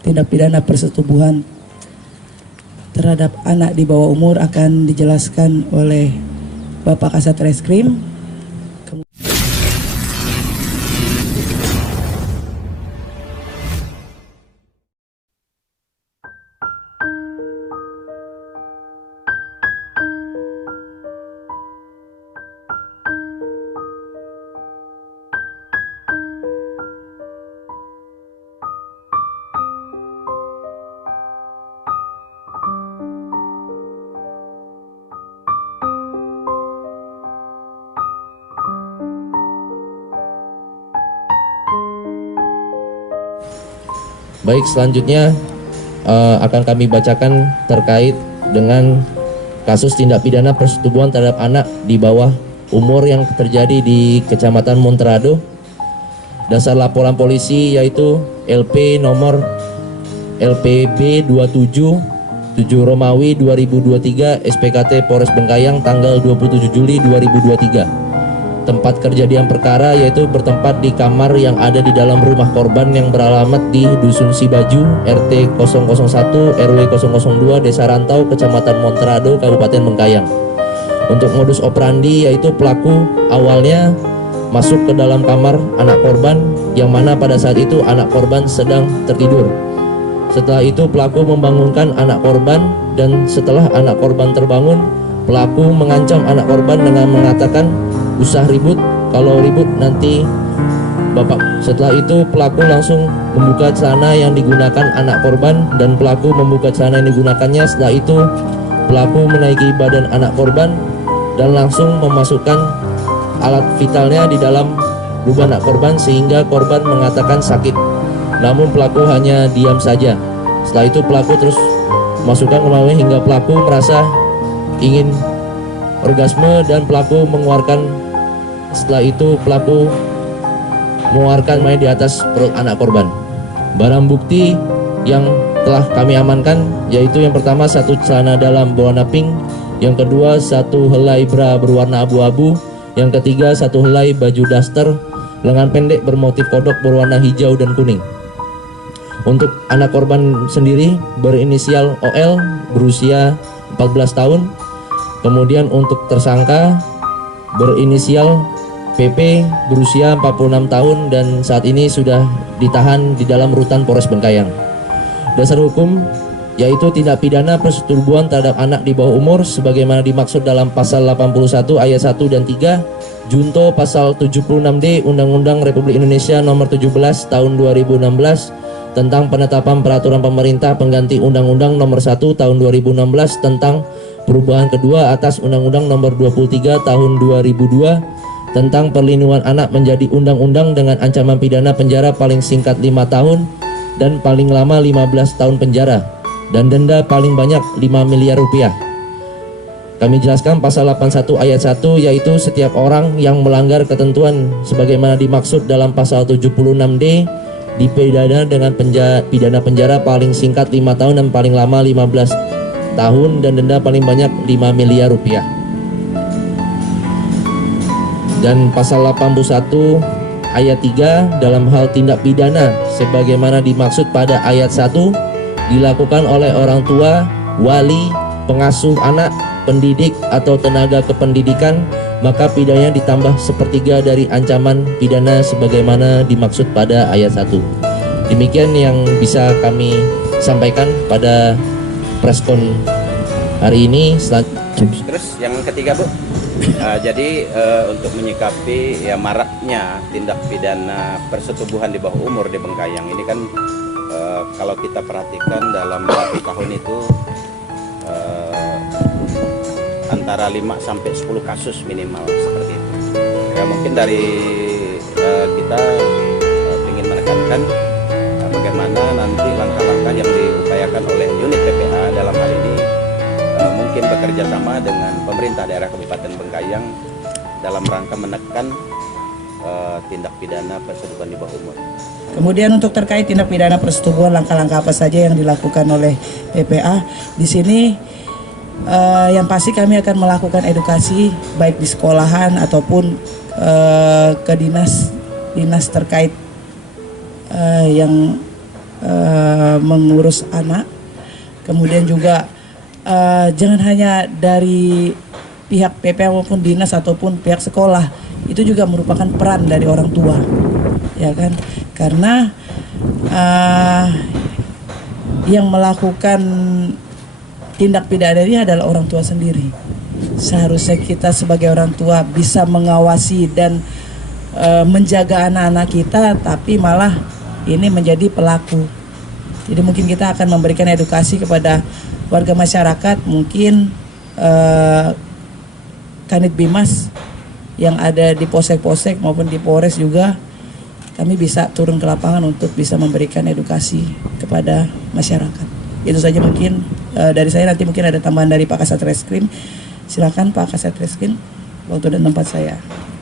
tindak pidana persetubuhan terhadap anak di bawah umur akan dijelaskan oleh Bapak Kasat Reskrim. Baik, selanjutnya akan kami bacakan terkait dengan kasus tindak pidana persetubuhan terhadap anak di bawah umur yang terjadi di Kecamatan Monterado. Dasar laporan polisi yaitu LP nomor LPB 27 Romawi 2023 SPKT Polres Bengkayang tanggal 27 Juli 2023. Tempat kejadian perkara yaitu bertempat di kamar yang ada di dalam rumah korban yang beralamat di Dusun Sibaju, RT 001, RW 002, Desa Rantau, Kecamatan Monterado, Kabupaten Bengkayang. Untuk modus operandi yaitu pelaku awalnya masuk ke dalam kamar anak korban yang mana pada saat itu anak korban sedang tertidur. Setelah itu pelaku membangunkan anak korban dan setelah anak korban terbangun, pelaku mengancam anak korban dengan mengatakan, "Usah ribut, kalau ribut nanti bapak." Setelah itu pelaku langsung membuka celana yang digunakan anak korban dan pelaku membuka celana yang digunakannya. Setelah itu pelaku menaiki badan anak korban dan langsung memasukkan alat vitalnya di dalam lubang anak korban sehingga korban mengatakan sakit. Namun pelaku hanya diam saja. Setelah itu pelaku terus masukkan kemauan hingga pelaku merasa ingin orgasme dan pelaku mengeluarkan. Setelah itu pelaku mengeluarkan mayat di atas perut anak korban. Barang bukti yang telah kami amankan yaitu yang pertama satu celana dalam berwarna pink, yang kedua satu helai bra berwarna abu-abu, yang ketiga satu helai baju daster lengan pendek bermotif kodok berwarna hijau dan kuning. Untuk anak korban sendiri berinisial OL berusia 14 tahun. Kemudian untuk tersangka berinisial PP berusia 46 tahun dan saat ini sudah ditahan di dalam rutan Polres Bengkayang. Dasar hukum yaitu tindak pidana persetubuhan terhadap anak di bawah umur sebagaimana dimaksud dalam pasal 81 ayat 1 dan 3 junto pasal 76D Undang-Undang Republik Indonesia nomor 17 tahun 2016 tentang penetapan peraturan pemerintah pengganti Undang-Undang nomor 1 tahun 2016 tentang perubahan kedua atas Undang-Undang nomor 23 tahun 2002 tentang perlindungan anak menjadi undang-undang dengan ancaman pidana penjara paling singkat 5 tahun dan paling lama 15 tahun penjara dan denda paling banyak 5 miliar rupiah. Kami jelaskan pasal 81 ayat 1 yaitu setiap orang yang melanggar ketentuan sebagaimana dimaksud dalam pasal 76D dipidana dengan pidana penjara paling singkat 5 tahun dan paling lama 15 tahun dan denda paling banyak 5 miliar rupiah. Dan pasal 81 ayat 3 dalam hal tindak pidana sebagaimana dimaksud pada ayat 1 dilakukan oleh orang tua, wali, pengasuh anak, pendidik atau tenaga kependidikan, maka pidananya ditambah sepertiga dari ancaman pidana sebagaimana dimaksud pada ayat 1. Demikian yang bisa kami sampaikan pada preskon hari ini. Terus yang ketiga Bu, jadi untuk menyikapi ya maraknya tindak pidana persetubuhan di bawah umur di Bengkayang ini kan kalau kita perhatikan dalam 1 tahun itu antara 5 sampai 10 kasus minimal seperti itu. Ya mungkin dari kita ingin menekankan bagaimana nanti langkah-langkah yang diupayakan oleh unit PPA dalam hal ini mungkin bekerja sama dengan pemerintah daerah Kabupaten Bengkayang dalam rangka menekan tindak pidana persetubuhan di bawah umur. Kemudian untuk terkait tindak pidana persetubuhan, langkah-langkah apa saja yang dilakukan oleh PPA di sini? Yang pasti kami akan melakukan edukasi baik di sekolahan ataupun ke dinas terkait yang mengurus anak. Kemudian juga jangan hanya dari pihak PPA maupun dinas ataupun pihak sekolah, itu juga merupakan peran dari orang tua, ya kan? Karena yang melakukan tindak pidana ini adalah orang tua sendiri. Seharusnya kita sebagai orang tua bisa mengawasi dan menjaga anak-anak kita, tapi malah ini menjadi pelaku. Jadi mungkin kita akan memberikan edukasi kepada warga masyarakat, mungkin Kanit Bimas yang ada di Polsek-Polsek maupun di Polres juga, kami bisa turun ke lapangan untuk bisa memberikan edukasi kepada masyarakat. Itu saja mungkin dari saya. Nanti mungkin ada tambahan dari Pak Kasat Reskrim. Silakan Pak Kasat Reskrim, waktu dan tempat saya.